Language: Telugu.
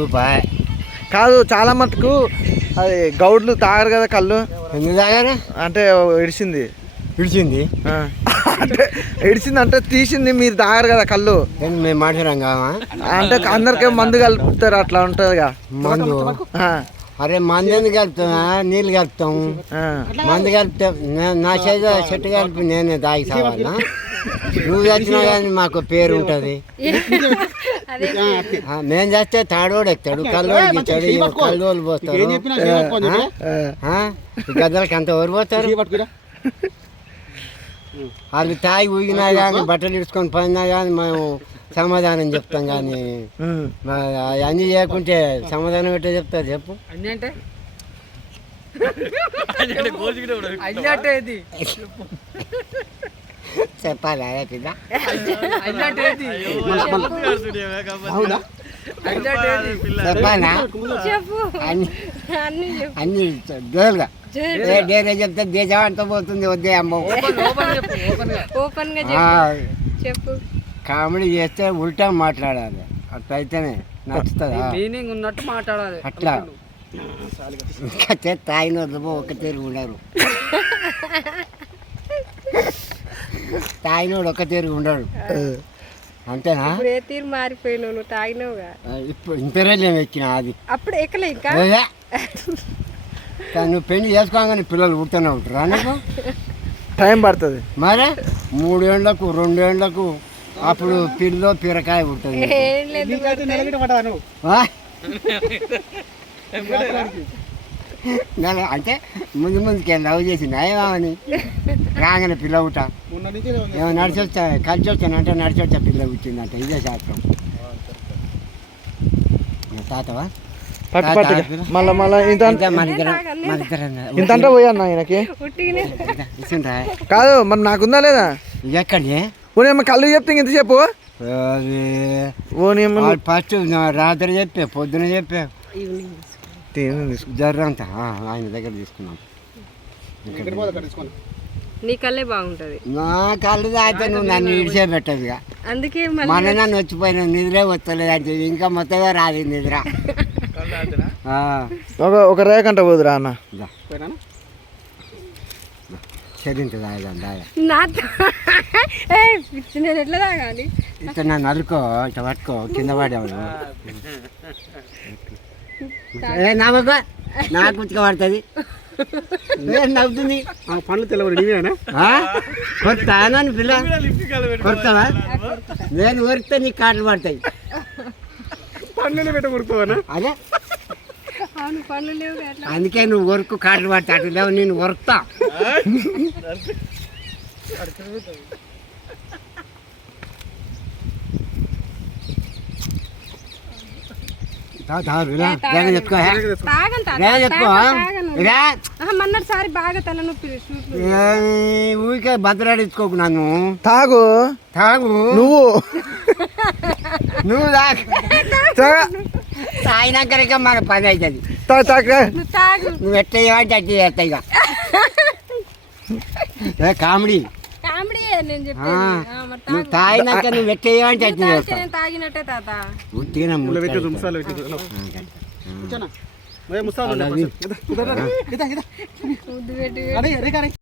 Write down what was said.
రూపాయ కాదు చాలా మటుకు అది గౌడ్లు తాగరు కదా కళ్ళు ఎందుకు తాగారు అంటే ఇడిచింది విడిచింది అంటే ఇడిచింది అంటే తీసింది మీరు తాగారు కదా కళ్ళు మేము మాట్లాడాం అంటే అందరికీ మందు కలుపుతారు అట్లా ఉంటుందిగా మందు అరే మందు ఎందుకు కలుపుతామా నీళ్ళు కలుపుతాం మందు కలుపుతాం నా చేత చెట్టు కలిపి నేనే తాగి సావాలా నువ్వు వచ్చినా కానీ మాకు పేరు ఉంటుంది మేము చేస్తే తాడోడు ఎక్కాడు కల్లోడు ఇచ్చాడు కల్లోలు పోతాడు గద్దలకి అంత ఎవరు పోతారు వాళ్ళు తాగి ఊగినా కానీ బట్టలు ఇడుచుకొని పోయినా కానీ మేము సమాధానం చెప్తాం కానీ అన్ని చేయకుంటే సమాధానం పెట్టే చెప్తా చెప్పు అంటే అంటే చెప్పాలా చెప్తే దేశవాడితో పోతుంది వద్దే అమ్మగా చెప్పు కామెడీ చేస్తే ఉల్టా మాట్లాడాలి అట్లయితేనే మీనింగ్ ఉన్నట్టు మాట్లాడాలి అట్లా ఇంకా తాయిన ఒక తీరు ఉండరు తాగినోడు ఒక్క తీరు ఉండడు అంతేనా ఏ తీరు మారిపోయినావు నువ్వు తాగినావుగా ఇప్పుడు ఇంపెరేజం ఎక్కిన అది అప్పుడు ఎక్కలే ఇంకా నువ్వు పెళ్లి చేసుకోగానే పిల్లలు ఉంటూనే ఉంటారు అన్నకు టైం పడుతుంది మరి రెండు రెండేళ్లకు అప్పుడు పిల్లో పిరకాయ ఉంటుంది నేను అంటే ముందు ముందుకి లవ్ చేసి నయమని రాగానే పిల్ల ఉంటా మేము నడిచొచ్చా కలిసి వచ్చాను అంటే నడిచొచ్చా పిల్ల కూర్చుంది ఇదే శాస్త్రం తాతవా ఇంత పోయా కాదు మరి నాకుందా లేదా ఎక్కడి ఓనేమో కళ్ళు చెప్తే ఇంత చెప్పు ఓనేమో ఫస్ట్ రాత్రి చెప్పే పొద్దున చెప్పే అయితే ఏమేమి ఆయన దగ్గర తీసుకున్నాం నీ కళ్ళే బాగుంటది నా కళ్ళు అయితే నువ్వు నన్ను ఇడిసే పెట్టదుగా అందుకే మన నన్ను వచ్చిపోయిన నిద్రే ఇంకా మొత్తంగా రాదు నిద్ర ఒక ఒక రేఖంట పోదురా అన్న చదింటుంది ఎట్లా ఇట్లా నలుకో ఇట్లా పట్టుకో కింద పడేవాడు పడుతుంది నవ్వుతుంది పండ్లు తెలవరు నీవేనా కొడతా పిల్ల కొడతావా నేను కొరితే నీకు కాటలు పడతాయి అందుకే నువ్వు వర్క్ కాటలు పడతాడు లేవు నేను వరుకుతా తాగు తాగులా నేను చెప్పు ఆ తాగు తాగు నేను చెప్పుదా ఆ మన్నర్ సారి బాగా తల నొప్పి విసురు ఊరిక బద్దరడిzcoకు నాను తాగు తాగు నువ్వు నువ్వు నాకు టై నాకరేగా మన 15 అది తా తా ను తా ను ఎట్టేవాడిట్టి చేస్తాగా కామడి తాగి నువ్వు పెట్టేయమంటే ముసాలు అదే అదే కానీ